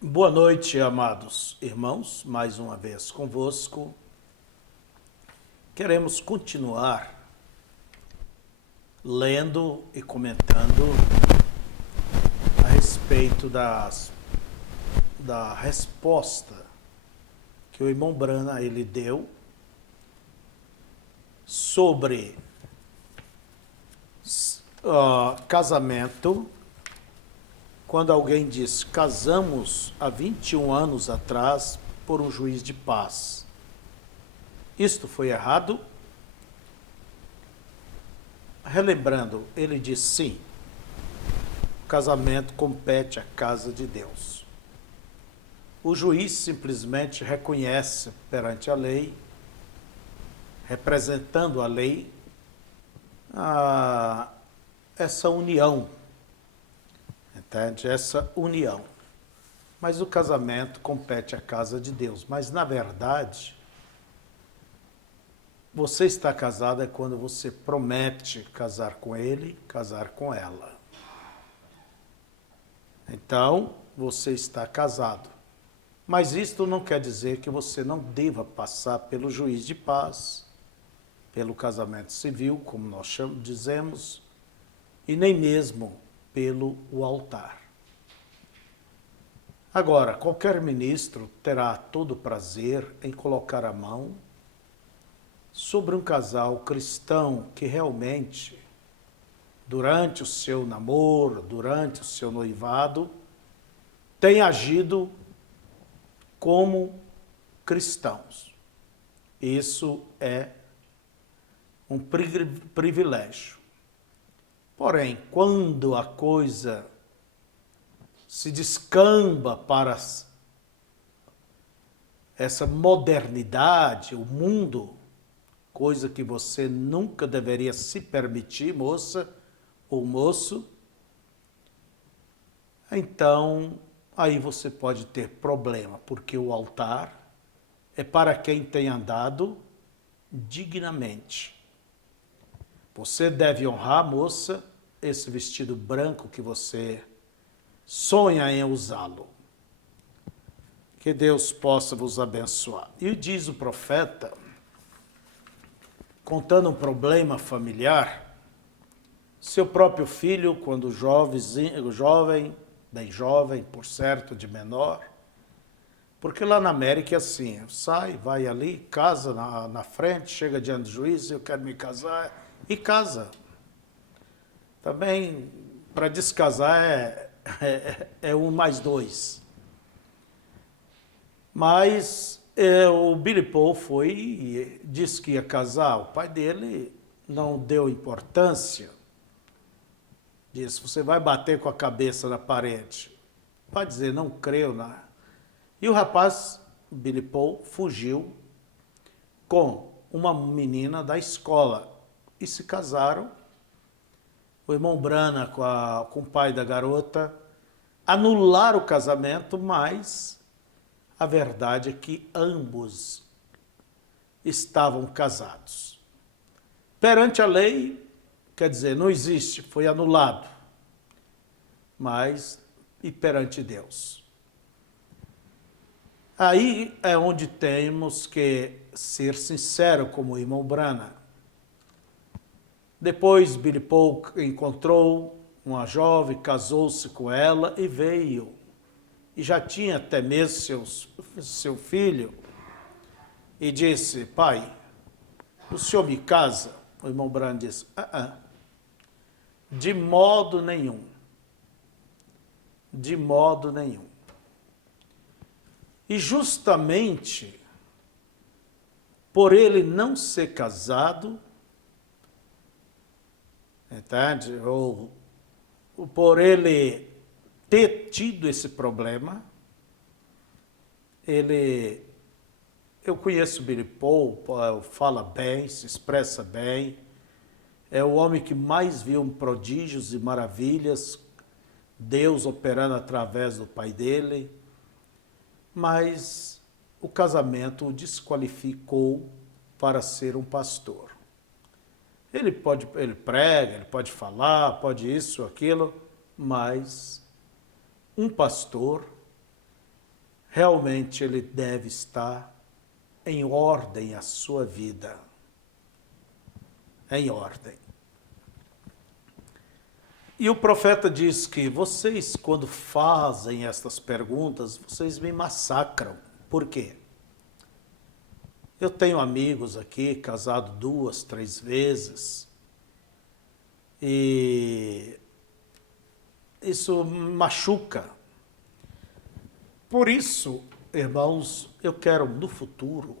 Boa noite, amados irmãos, mais uma vez convosco. Queremos continuar lendo e comentando a respeito da resposta que o irmão Brana ele deu sobre casamento. Quando alguém diz, casamos há 21 anos atrás por um juiz de paz. Isto foi errado? Relembrando, ele diz sim. O casamento compete à casa de Deus. O juiz simplesmente reconhece perante a lei, representando a lei, essa união. Entende? Essa união. Mas o casamento compete à casa de Deus. Mas, na verdade, você está casado é quando você promete casar com ele, casar com ela. Então, você está casado. Mas isto não quer dizer que você não deva passar pelo juiz de paz, pelo casamento civil, como nós dizemos, e nem mesmo pelo altar. Agora, qualquer ministro terá todo o prazer em colocar a mão sobre um casal cristão que realmente, durante o seu namoro, durante o seu noivado, tem agido como cristãos. Isso é um privilégio. Porém, quando a coisa se descamba para essa modernidade, o mundo, coisa que você nunca deveria se permitir, moça ou moço, então aí você pode ter problema, porque o altar é para quem tem andado dignamente. Você deve honrar, moça, esse vestido branco que você sonha em usá-lo. Que Deus possa vos abençoar. E diz o profeta, contando um problema familiar, seu próprio filho, quando jovem, bem jovem, por certo, de menor, porque lá na América é assim, sai, vai ali, casa na frente, chega diante do juiz, eu quero me casar, e casa. Também, para descasar, é 1 mais 2. Mas o Billy Paul foi e disse que ia casar. O pai dele não deu importância. Disse, você vai bater com a cabeça na parede. Vai dizer, não creio. E o rapaz, Billy Paul, fugiu com uma menina da escola. E se casaram. O irmão Brana com o pai da garota anularam o casamento, mas a verdade é que ambos estavam casados. Perante a lei, quer dizer, não existe, foi anulado. Mas, e perante Deus? Aí é onde temos que ser sinceros como o irmão Brana. Depois, Billy Paul encontrou uma jovem, casou-se com ela e veio. E já tinha até mesmo seu filho. E disse, pai, o senhor me casa? O irmão Brana disse, de modo nenhum. De modo nenhum. E justamente por ele não ser casado, entende? Ou por ele ter tido esse problema, eu conheço o Billy Paul, fala bem, se expressa bem, é o homem que mais viu prodígios e maravilhas, Deus operando através do pai dele, mas o casamento o desqualificou para ser um pastor. Ele prega, ele pode falar, pode isso, aquilo, mas um pastor realmente ele deve estar em ordem a sua vida. Em ordem. E o profeta diz que vocês, quando fazem estas perguntas, vocês me massacram. Por quê? Eu tenho amigos aqui, casado 2, 3 vezes, e isso machuca. Por isso, irmãos, eu quero no futuro,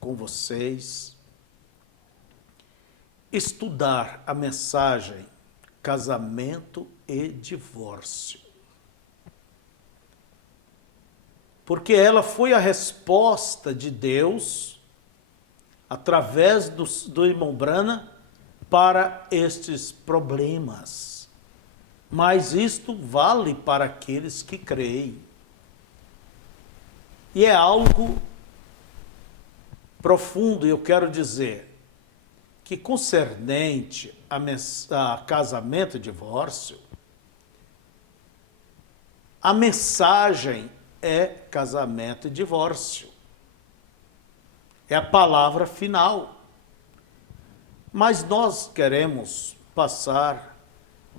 com vocês, estudar a mensagem casamento e divórcio. Porque ela foi a resposta de Deus, através do irmão Branham, para estes problemas. Mas isto vale para aqueles que creem. E é algo profundo, eu quero dizer, que concernente a casamento e divórcio, a mensagem é casamento e divórcio. É a palavra final. Mas nós queremos passar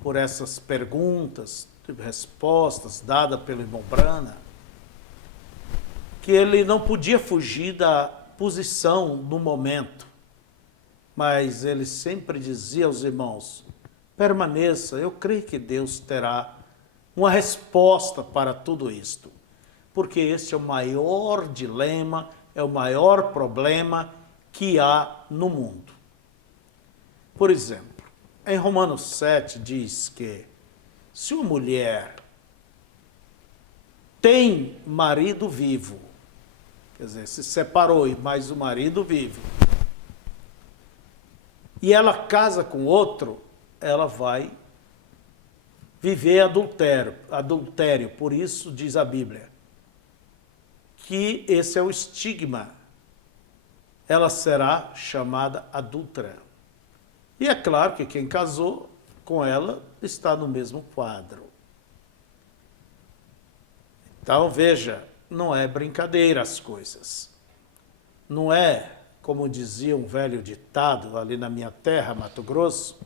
por essas perguntas, respostas dadas pelo irmão Branham, que ele não podia fugir da posição no momento. Mas ele sempre dizia aos irmãos, permaneça, eu creio que Deus terá uma resposta para tudo isto. Porque esse é o maior dilema, é o maior problema que há no mundo. Por exemplo, em Romanos 7 diz que se uma mulher tem marido vivo, quer dizer, se separou, mas o marido vive, e ela casa com outro, ela vai viver adultério. Por isso diz a Bíblia que esse é o estigma. Ela será chamada adúltera. E é claro que quem casou com ela está no mesmo quadro. Então veja, não é brincadeira as coisas. Não é, como dizia um velho ditado ali na minha terra, Mato Grosso,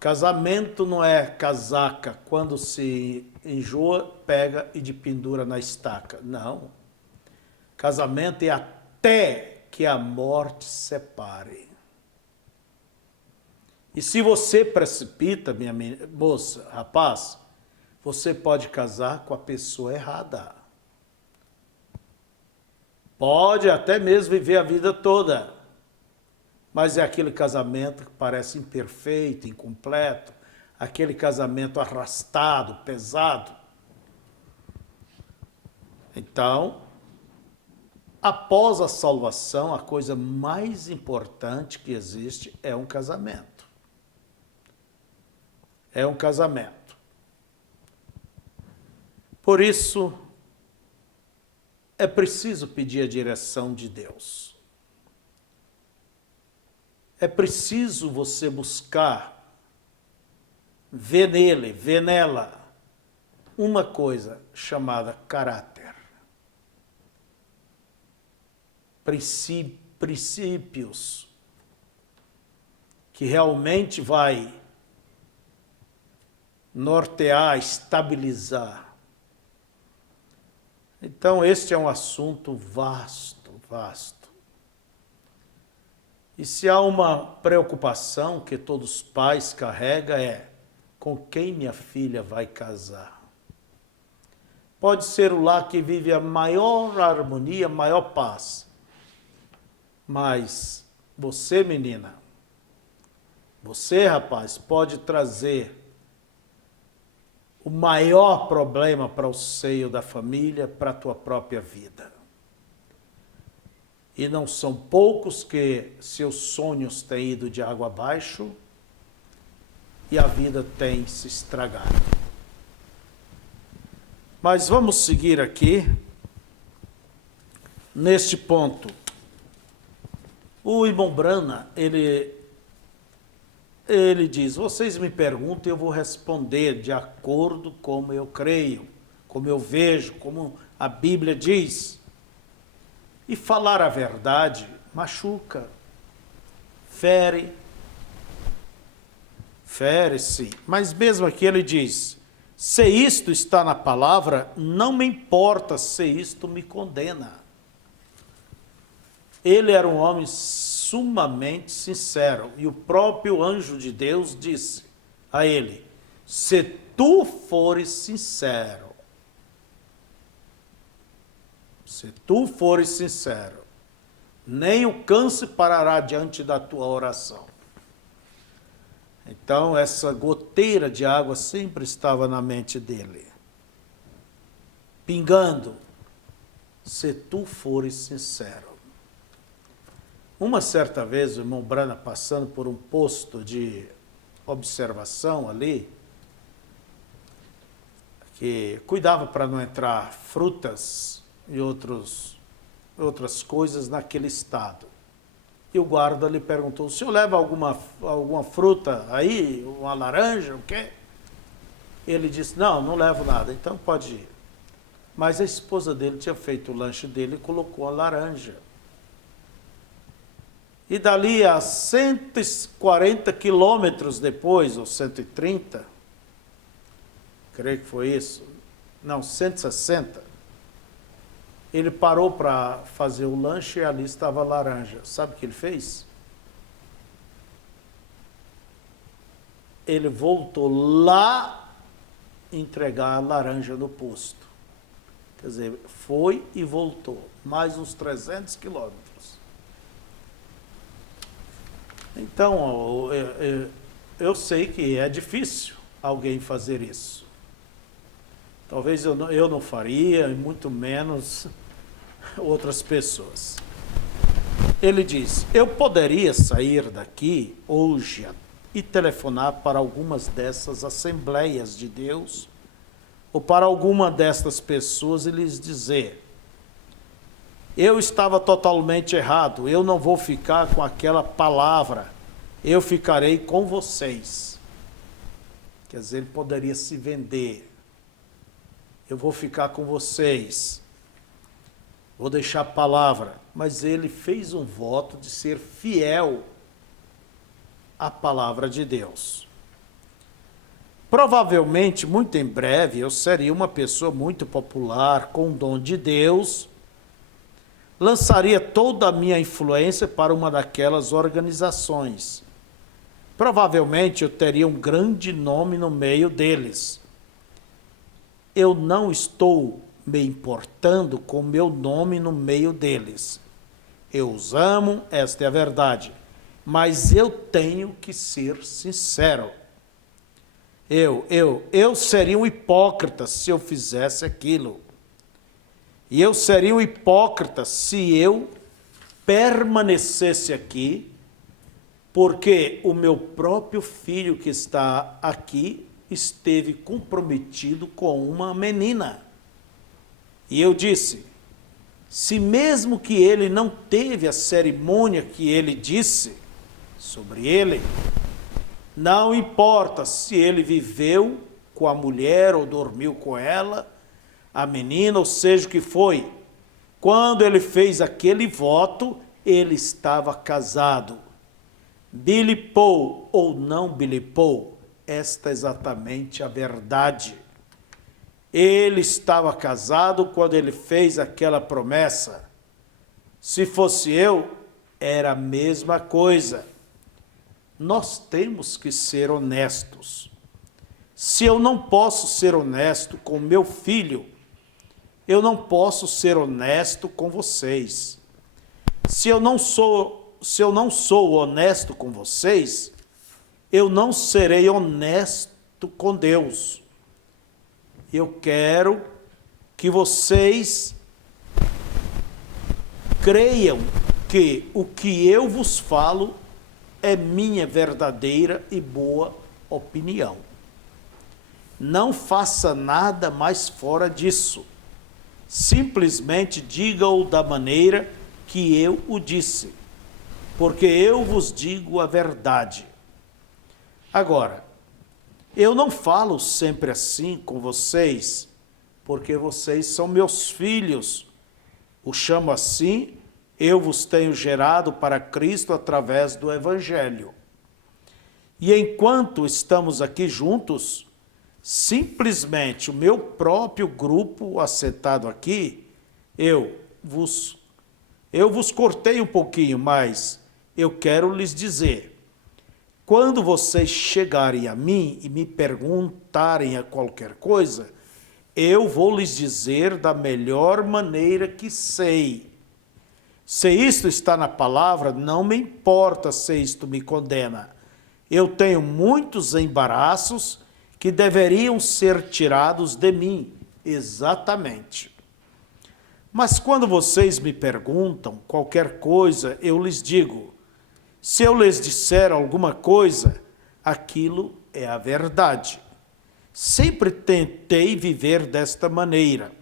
casamento não é casaca, quando se enjoa, pega e de pendura na estaca. Não. Casamento é até que a morte separe. E se você precipita, minha moça, rapaz, você pode casar com a pessoa errada. Pode até mesmo viver a vida toda, mas é aquele casamento que parece imperfeito, incompleto, aquele casamento arrastado, pesado. Então, após a salvação, a coisa mais importante que existe é um casamento. É um casamento. Por isso, é preciso pedir a direção de Deus. É preciso você buscar, ver nele, ver nela, uma coisa chamada caráter. Princípios que realmente vai nortear, estabilizar. Então, este é um assunto vasto, vasto. E se há uma preocupação que todos os pais carregam é com quem minha filha vai casar. Pode ser o lar que vive a maior harmonia, a maior paz. Mas você, menina, você, rapaz, pode trazer o maior problema para o seio da família, para a tua própria vida. E não são poucos que seus sonhos têm ido de água abaixo e a vida tem se estragado. Mas vamos seguir aqui, neste ponto. O irmão Branham, ele diz, vocês me perguntam e eu vou responder de acordo como eu creio, como eu vejo, como a Bíblia diz. E falar a verdade machuca, fere, sim. Mas mesmo aqui ele diz, se isto está na palavra, não me importa se isto me condena. Ele era um homem sumamente sincero, e o próprio anjo de Deus disse a ele, se tu fores sincero, nem o câncer parará diante da tua oração. Então, essa goteira de água sempre estava na mente dele, pingando, se tu fores sincero. Uma certa vez, o irmão Brana, passando por um posto de observação ali, que cuidava para não entrar frutas e outras coisas naquele estado. E o guarda lhe perguntou, o senhor leva alguma fruta aí, uma laranja, o quê? Ele disse, não levo nada, então pode ir. Mas a esposa dele tinha feito o lanche dele e colocou a laranja. E dali a 140 quilômetros depois, ou 130, creio que foi isso, não, 160, ele parou para fazer o lanche e ali estava a laranja. Sabe o que ele fez? Ele voltou lá entregar a laranja no posto. Quer dizer, foi e voltou, mais uns 300 quilômetros. Então, eu sei que é difícil alguém fazer isso. Talvez eu não faria, e muito menos outras pessoas. Ele diz, eu poderia sair daqui hoje e telefonar para algumas dessas assembleias de Deus, ou para alguma destas pessoas e lhes dizer, eu estava totalmente errado, eu não vou ficar com aquela palavra, eu ficarei com vocês. Quer dizer, ele poderia se vender. Eu vou ficar com vocês, vou deixar a palavra. Mas ele fez um voto de ser fiel à palavra de Deus. Provavelmente, muito em breve, eu seria uma pessoa muito popular, com o dom de Deus, lançaria toda a minha influência para uma daquelas organizações. Provavelmente eu teria um grande nome no meio deles. Eu não estou me importando com meu nome no meio deles. Eu os amo, esta é a verdade. Mas eu tenho que ser sincero. Eu seria um hipócrita se eu fizesse aquilo. E eu seria um hipócrita se eu permanecesse aqui, porque o meu próprio filho que está aqui esteve comprometido com uma menina. E eu disse, se mesmo que ele não teve a cerimônia que ele disse sobre ele, não importa se ele viveu com a mulher ou dormiu com ela, a menina, ou seja o que foi, quando ele fez aquele voto, ele estava casado. Bilipou ou não bilipou, esta é exatamente a verdade. Ele estava casado quando ele fez aquela promessa. Se fosse eu, era a mesma coisa. Nós temos que ser honestos. Se eu não posso ser honesto com meu filho, eu não posso ser honesto com vocês. Se eu não sou honesto com vocês, eu não serei honesto com Deus. Eu quero que vocês creiam que o que eu vos falo é minha verdadeira e boa opinião. Não faça nada mais fora disso. Simplesmente diga-o da maneira que eu o disse, porque eu vos digo a verdade. Agora, eu não falo sempre assim com vocês, porque vocês são meus filhos. Os chamo assim, eu vos tenho gerado para Cristo através do Evangelho. E enquanto estamos aqui juntos, simplesmente o meu próprio grupo assentado aqui, eu vos cortei um pouquinho, mas eu quero lhes dizer, quando vocês chegarem a mim e me perguntarem a qualquer coisa, eu vou lhes dizer da melhor maneira que sei. Se isto está na palavra, não me importa se isto me condena. Eu tenho muitos embaraços que deveriam ser tirados de mim, exatamente. Mas quando vocês me perguntam qualquer coisa, eu lhes digo, se eu lhes disser alguma coisa, aquilo é a verdade. Sempre tentei viver desta maneira.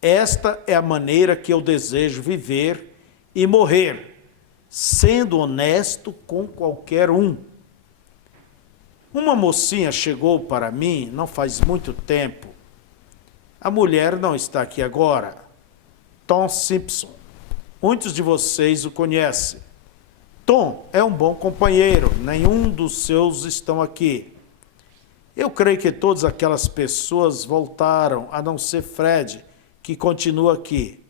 Esta é a maneira que eu desejo viver e morrer, sendo honesto com qualquer um. Uma mocinha chegou para mim não faz muito tempo. A mulher não está aqui agora. Tom Simpson. Muitos de vocês o conhecem. Tom é um bom companheiro, nenhum dos seus estão aqui. Eu creio que todas aquelas pessoas voltaram, a não ser Fred, que continua aqui.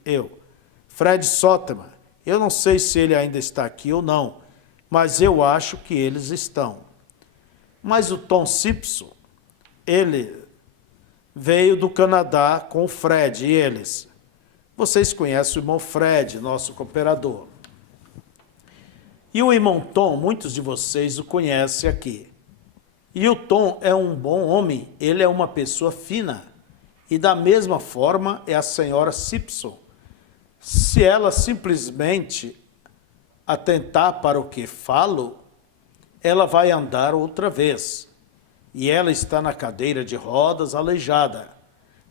Fred Soteman. Eu não sei se ele ainda está aqui ou não, mas eu acho que eles estão. Mas o Tom Simpson, ele veio do Canadá com o Fred e eles. Vocês conhecem o irmão Fred, nosso cooperador. E o irmão Tom, muitos de vocês o conhecem aqui. E o Tom é um bom homem, ele é uma pessoa fina. E da mesma forma é a senhora Simpson. Se ela simplesmente atentar para o que falo, ela vai andar outra vez. E ela está na cadeira de rodas, aleijada.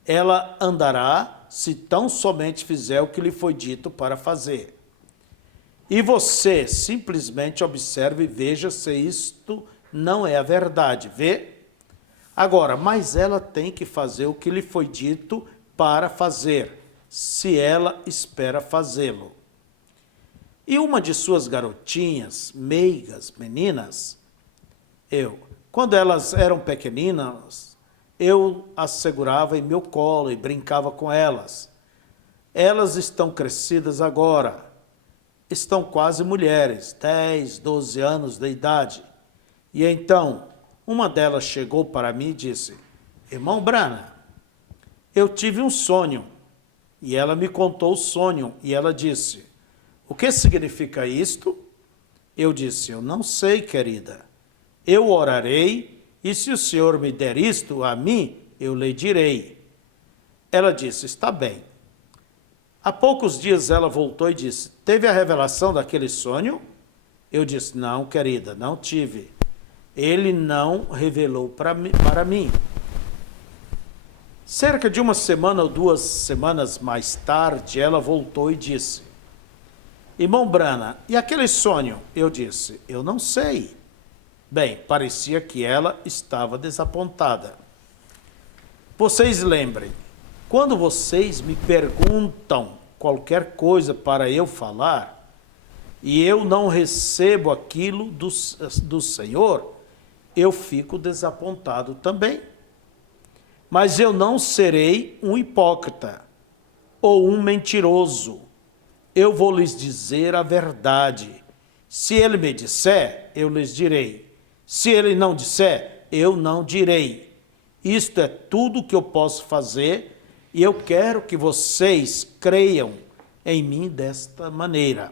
Ela andará se tão somente fizer o que lhe foi dito para fazer. E você simplesmente observe e veja se isto não é a verdade, vê? Agora, mas ela tem que fazer o que lhe foi dito para fazer, se ela espera fazê-lo. E uma de suas garotinhas, meigas, meninas, quando elas eram pequeninas, eu as segurava em meu colo e brincava com elas. Elas estão crescidas agora, estão quase mulheres, 10, 12 anos de idade. E então, uma delas chegou para mim e disse, irmão Branham, eu tive um sonho. E ela me contou o sonho e ela disse, o que significa isto? Eu disse, eu não sei, querida. Eu orarei e se o Senhor me der isto a mim, eu lhe direi. Ela disse, está bem. Há poucos dias ela voltou e disse, teve a revelação daquele sonho? Eu disse, não, querida, não tive. Ele não revelou para mim. Cerca de uma semana ou 2 semanas mais tarde, ela voltou e disse, irmão Branham, e aquele sonho? Eu disse, eu não sei. Bem, parecia que ela estava desapontada. Vocês lembrem, quando vocês me perguntam qualquer coisa para eu falar, e eu não recebo aquilo do Senhor, eu fico desapontado também. Mas eu não serei um hipócrita ou um mentiroso. Eu vou lhes dizer a verdade. Se ele me disser, eu lhes direi. Se ele não disser, eu não direi. Isto é tudo que eu posso fazer e eu quero que vocês creiam em mim desta maneira.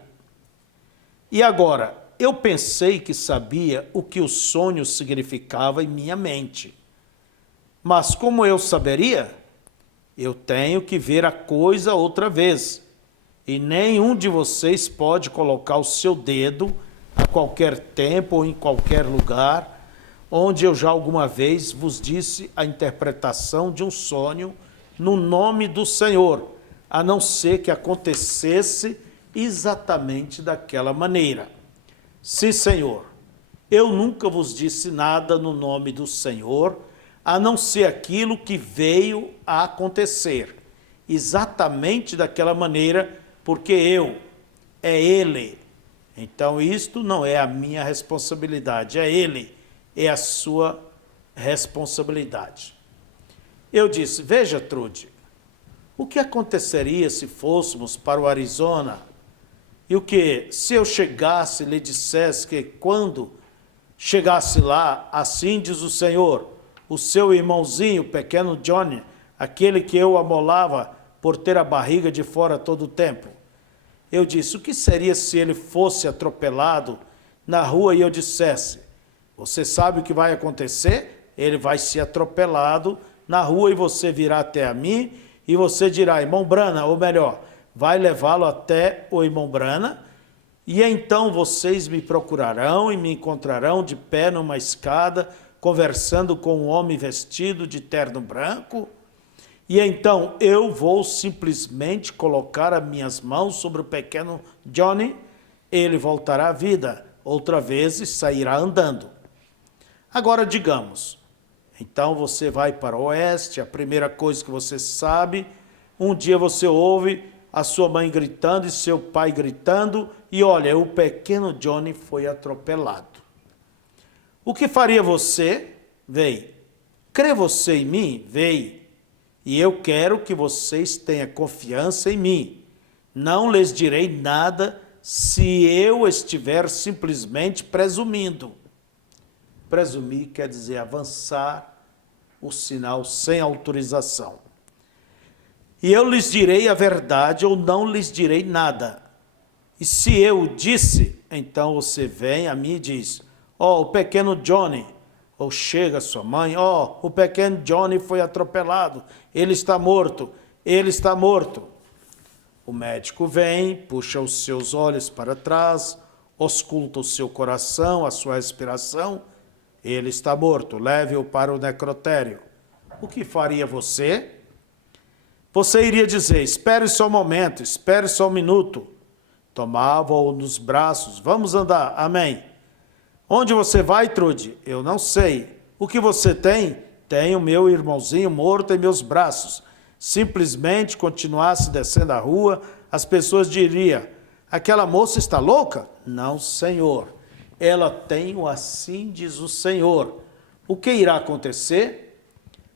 E agora, eu pensei que sabia o que o sonho significava em minha mente. Mas como eu saberia? Eu tenho que ver a coisa outra vez. E nenhum de vocês pode colocar o seu dedo a qualquer tempo ou em qualquer lugar, onde eu já alguma vez vos disse a interpretação de um sonho no nome do Senhor, a não ser que acontecesse exatamente daquela maneira. Sim, Senhor, eu nunca vos disse nada no nome do Senhor, a não ser aquilo que veio a acontecer, exatamente daquela maneira, porque é ele. Então isto não é a minha responsabilidade, é ele, é a sua responsabilidade. Eu disse, veja, Trude, o que aconteceria se fôssemos para o Arizona e o que, se eu chegasse e lhe dissesse que quando chegasse lá, assim diz o Senhor, o seu irmãozinho, o pequeno Johnny, aquele que eu amolava por ter a barriga de fora todo o tempo. Eu disse, o que seria se ele fosse atropelado na rua e eu dissesse, você sabe o que vai acontecer? Ele vai ser atropelado na rua e você virá até a mim e você dirá, irmão Brana, ou melhor, vai levá-lo até o irmão Brana e então vocês me procurarão e me encontrarão de pé numa escada, conversando com um homem vestido de terno branco. E então eu vou simplesmente colocar as minhas mãos sobre o pequeno Johnny, ele voltará à vida, outra vez e sairá andando. Agora digamos, então você vai para o oeste, a primeira coisa que você sabe, um dia você ouve a sua mãe gritando e seu pai gritando, e olha, o pequeno Johnny foi atropelado. O que faria você? Vem. Crê você em mim? Vem. E eu quero que vocês tenham confiança em mim. Não lhes direi nada se eu estiver simplesmente presumindo. Presumir quer dizer avançar o sinal sem autorização. E eu lhes direi a verdade ou não lhes direi nada. E se eu disse, então você vem a mim e diz, ó, o pequeno Johnny, ou chega sua mãe, ó, o pequeno Johnny foi atropelado, ele está morto, ele está morto. O médico vem, puxa os seus olhos para trás, ausculta o seu coração, a sua respiração, ele está morto, leve-o para o necrotério. O que faria você? Você iria dizer, espere só um momento, espere só um minuto. Tomava-o nos braços, vamos andar, amém. Onde você vai, Trude? Eu não sei. O que você tem? Tenho meu irmãozinho morto em meus braços. Simplesmente continuasse descendo a rua, as pessoas diriam, aquela moça está louca? Não, Senhor. Ela tem o assim diz o Senhor. O que irá acontecer?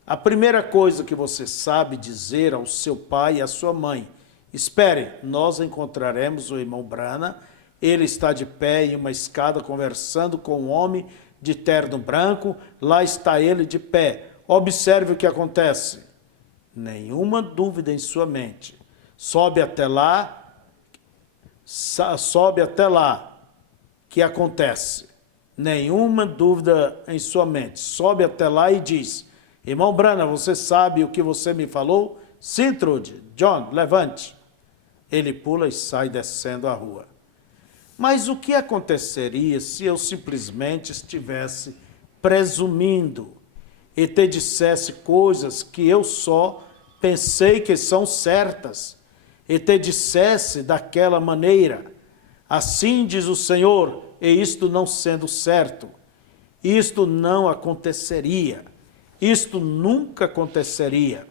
A primeira coisa que você sabe dizer ao seu pai e à sua mãe, espere, nós encontraremos o irmão Brana, ele está de pé em uma escada conversando com um homem de terno branco, lá está ele de pé. Observe o que acontece. Nenhuma dúvida em sua mente. Sobe até lá, que acontece? Nenhuma dúvida em sua mente. Sobe até lá e diz, irmão Brana, você sabe o que você me falou? Sim, Trude. John, levante. Ele pula e sai descendo a rua. Mas o que aconteceria se eu simplesmente estivesse presumindo e te dissesse coisas que eu só pensei que são certas e te dissesse daquela maneira, assim diz o Senhor, e isto não sendo certo, isto não aconteceria, isto nunca aconteceria.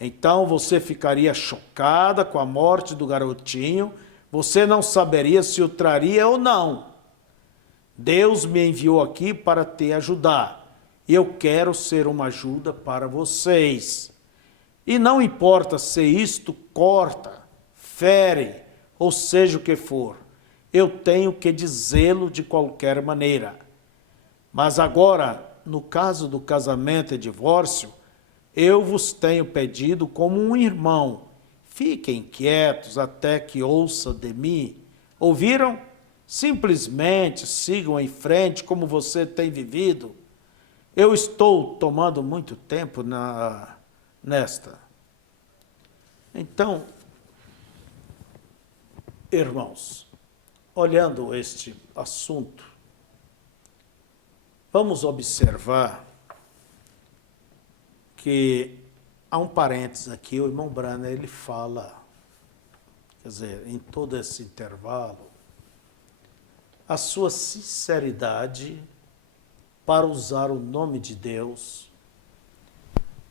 Então você ficaria chocada com a morte do garotinho, você não saberia se o traria ou não. Deus me enviou aqui para te ajudar. Eu quero ser uma ajuda para vocês. E não importa se isto corta, fere, ou seja o que for. Eu tenho que dizê-lo de qualquer maneira. Mas agora, no caso do casamento e divórcio, eu vos tenho pedido como um irmão, fiquem quietos até que ouça de mim. Ouviram? Simplesmente sigam em frente como você tem vivido. Eu estou tomando muito tempo nesta. Então, irmãos, olhando este assunto, vamos observar que há um parênteses aqui, o irmão Brana, ele fala, quer dizer, em todo esse intervalo, a sua sinceridade para usar o nome de Deus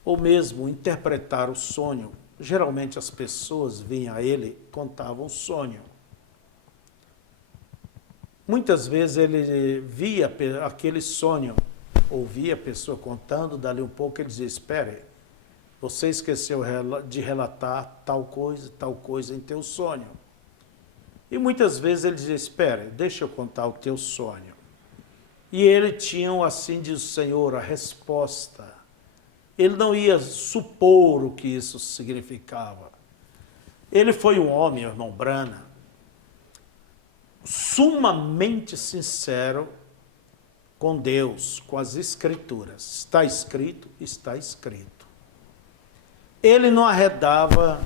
ou mesmo interpretar o sonho. Geralmente as pessoas vinham a ele, contavam o sonho. Muitas vezes ele via aquele sonho, ouvia a pessoa contando, dali um pouco ele dizia, espere, você esqueceu de relatar tal coisa em teu sonho. E muitas vezes ele dizia, espere, deixa eu contar o teu sonho. E ele tinha, assim diz o Senhor, a resposta. Ele não ia supor o que isso significava. Ele foi um homem, irmão Brana, sumamente sincero com Deus, com as Escrituras. Está escrito, está escrito. Ele não arredava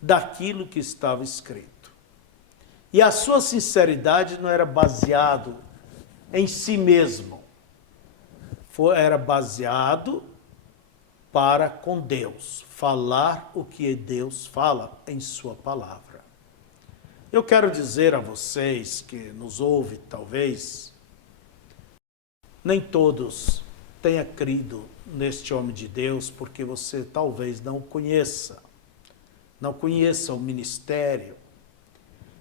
daquilo que estava escrito. E a sua sinceridade não era baseado em si mesmo. Era baseado para com Deus, falar o que Deus fala em sua palavra. Eu quero dizer a vocês que nos ouvem, talvez, nem todos tenham crido neste homem de Deus, porque você talvez não o conheça, não conheça o ministério,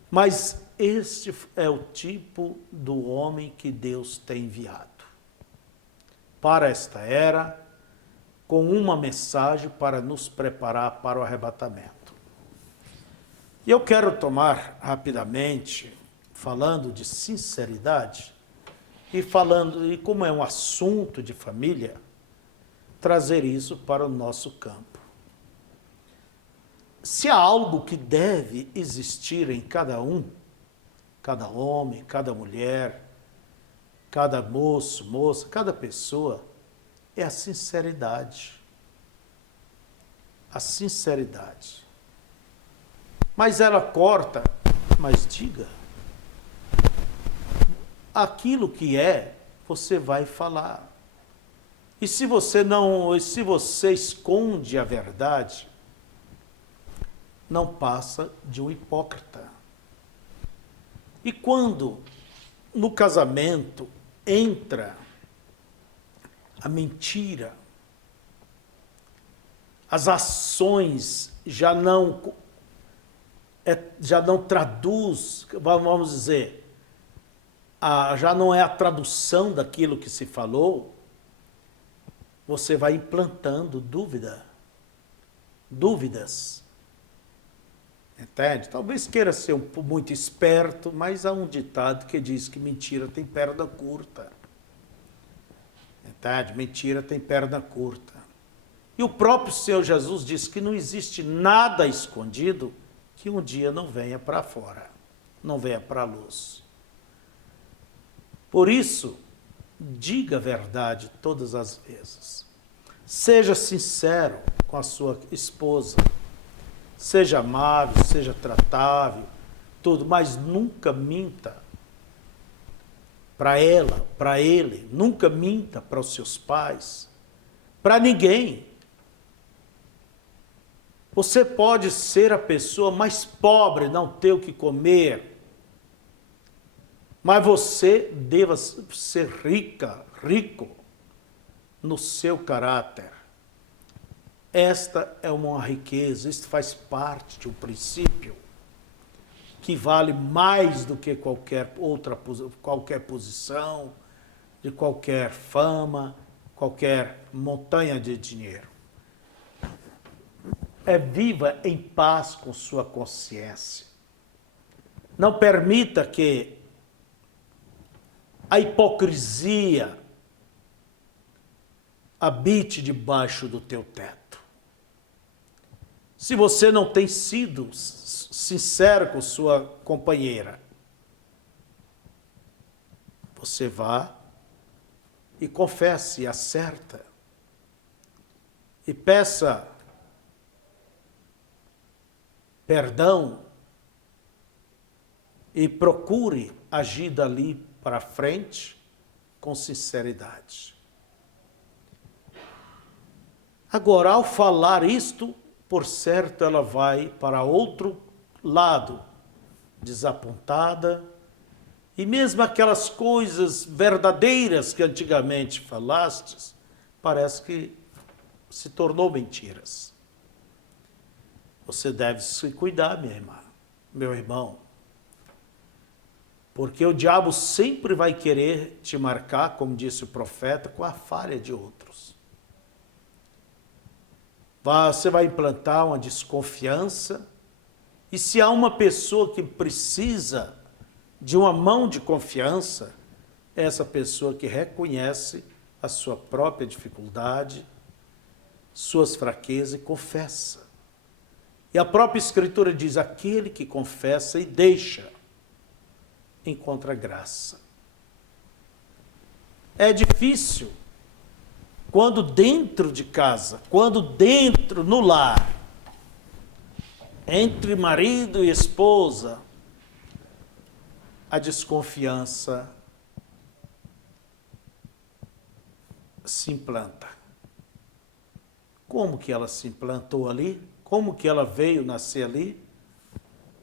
mas este é o tipo do homem que Deus tem enviado para esta era, com uma mensagem para nos preparar para o arrebatamento. E eu quero tomar rapidamente, falando de sinceridade, e como é um assunto de família, trazer isso para o nosso campo. Se há algo que deve existir em cada um, cada homem, cada mulher, cada moço, moça, cada pessoa, é a sinceridade. A sinceridade. Mas ela corta, mas diga. Aquilo que é, você vai falar. E se você esconde a verdade, não passa de um hipócrita. E quando no casamento entra a mentira, as ações já não traduz, vamos dizer, já não é a tradução daquilo que se falou, você vai implantando dúvidas. Entende? Talvez queira ser muito esperto, mas há um ditado que diz que mentira tem perna curta. Entende? Mentira tem perna curta. E o próprio Senhor Jesus disse que não existe nada escondido que um dia não venha para fora, não venha para a luz. Por isso, diga a verdade todas as vezes. Seja sincero com a sua esposa. Seja amável, seja tratável, tudo, mas nunca minta para ela, para ele, nunca minta para os seus pais, para ninguém. Você pode ser a pessoa mais pobre, não ter o que comer, mas você deva ser rico no seu caráter. Esta é uma riqueza, isso faz parte de um princípio que vale mais do que qualquer posição, de qualquer fama, qualquer montanha de dinheiro. Viva em paz com sua consciência. Não permita que a hipocrisia habite debaixo do teu teto. Se você não tem sido sincero com sua companheira, você vá e confesse, acerta, e peça perdão e procure agir dali para frente com sinceridade. Agora, ao falar isto, por certo, ela vai para outro lado, desapontada, e mesmo aquelas coisas verdadeiras que antigamente falastes, parece que se tornou mentiras. Você deve se cuidar, minha irmã, meu irmão. Porque o diabo sempre vai querer te marcar, como disse o profeta, com a falha de outros. Você vai implantar uma desconfiança. E se há uma pessoa que precisa de uma mão de confiança, é essa pessoa que reconhece a sua própria dificuldade, suas fraquezas e confessa. E a própria Escritura diz, aquele que confessa e deixa, encontra graça. É difícil quando dentro de casa, quando dentro, no lar, entre marido e esposa, a desconfiança se implanta. Como que ela se implantou ali? Como que ela veio nascer ali?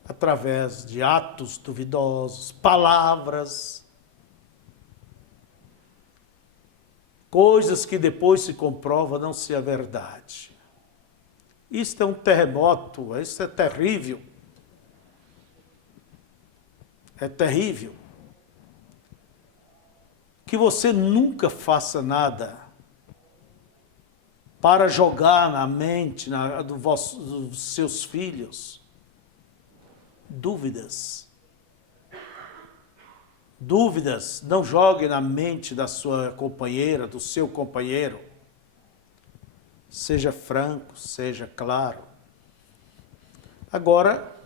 Através de atos duvidosos, palavras, coisas que depois se comprova não ser a verdade. Isto é um terremoto, isso é terrível. É terrível. Que você nunca faça nada para jogar na mente dos seus filhos dúvidas. Dúvidas, não jogue na mente da sua companheira, do seu companheiro. Seja franco, seja claro. Agora,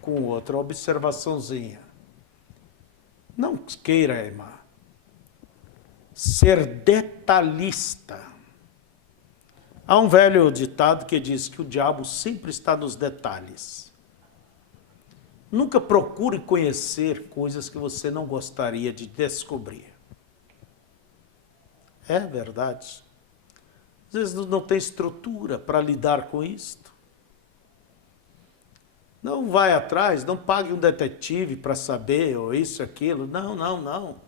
com outra observaçãozinha. Não queira, irmã, ser detalhista. Há um velho ditado que diz que o diabo sempre está nos detalhes. Nunca procure conhecer coisas que você não gostaria de descobrir. É verdade. Às vezes não tem estrutura para lidar com isto. Não vai atrás, não pague um detetive para saber, ou isso, aquilo. Não, não, não.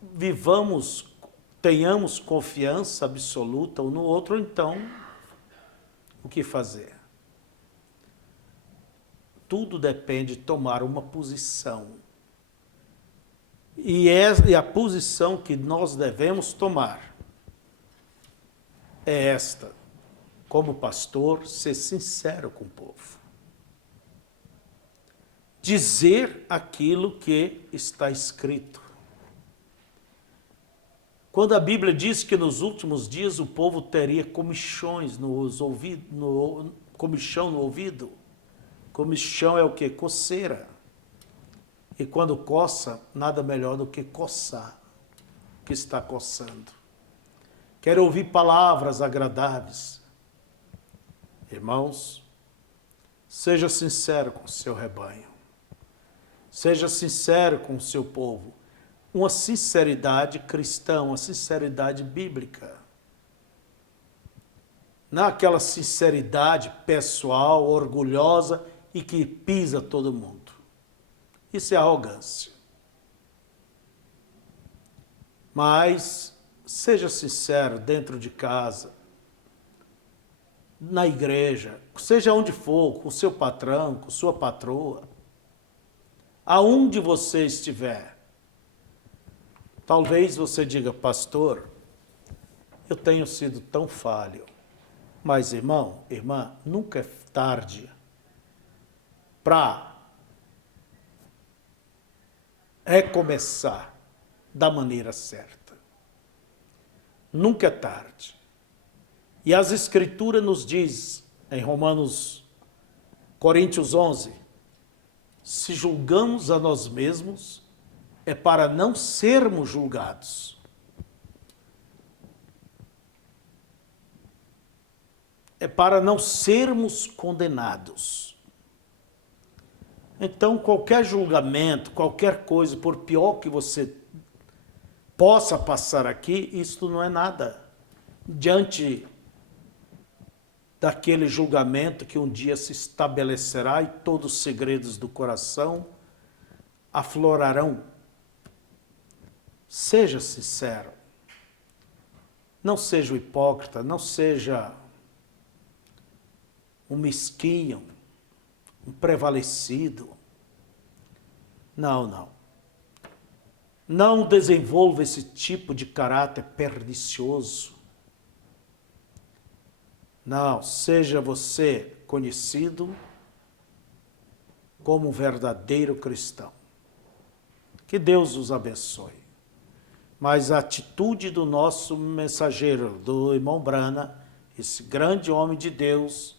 Vivamos, tenhamos confiança absoluta um no outro, então, o que fazer? Tudo depende de tomar uma posição. E a posição que nós devemos tomar é esta, como pastor, ser sincero com o povo. Dizer aquilo que está escrito. Quando a Bíblia diz que nos últimos dias o povo teria comichões nos ouvidos, comichão no ouvido. Comichão é o quê? Coceira. E quando coça, nada melhor do que coçar o que está coçando. Quero ouvir palavras agradáveis. Irmãos, seja sincero com o seu rebanho. Seja sincero com o seu povo. Uma sinceridade cristã, uma sinceridade bíblica. Não aquela sinceridade pessoal, orgulhosa e que pisa todo mundo. Isso é arrogância. Mas seja sincero dentro de casa, na igreja, seja onde for, com o seu patrão, com sua patroa, aonde você estiver. Talvez você diga, pastor, eu tenho sido tão falho. Mas, irmão, irmã, nunca é tarde para recomeçar da maneira certa. Nunca é tarde. E as Escrituras nos diz, em Coríntios 11, se julgamos a nós mesmos, é para não sermos julgados. É para não sermos condenados. Então, qualquer julgamento, qualquer coisa, por pior que você possa passar aqui, isto não é nada. Diante daquele julgamento que um dia se estabelecerá e todos os segredos do coração aflorarão. Seja sincero. Não seja um hipócrita, não seja um mesquinho, um prevalecido. Não, não. Não desenvolva esse tipo de caráter pernicioso. Não, seja você conhecido como um verdadeiro cristão. Que Deus os abençoe. Mas a atitude do nosso mensageiro, do irmão Brana, esse grande homem de Deus,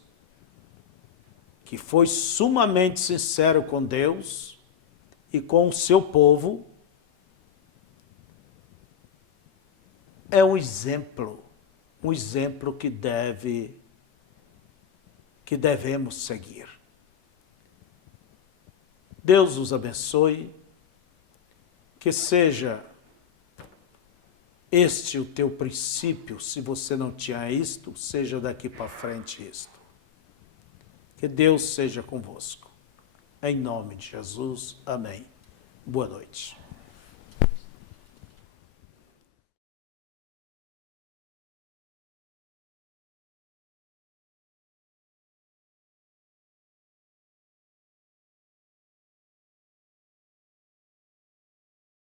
que foi sumamente sincero com Deus e com o seu povo, é um exemplo que devemos seguir. Deus os abençoe, que seja este o teu princípio, se você não tinha isto, seja daqui para frente isto. Que Deus seja convosco. Em nome de Jesus, amém. Boa noite.